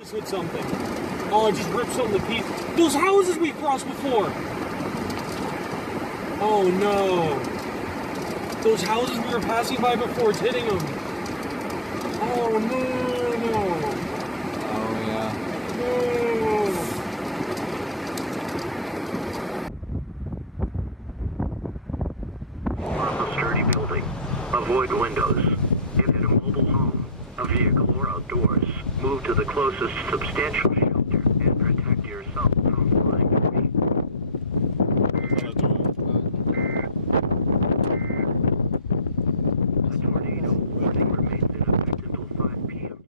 Just hit something. Oh, I just ripped something to pieces. Those houses we crossed before. Oh no. Those houses we were passing by before, it's hitting them. Oh no. Oh yeah. No. A sturdy building. Avoid windows. If in a mobile home, a vehicle, or outdoors, move to the closest substantial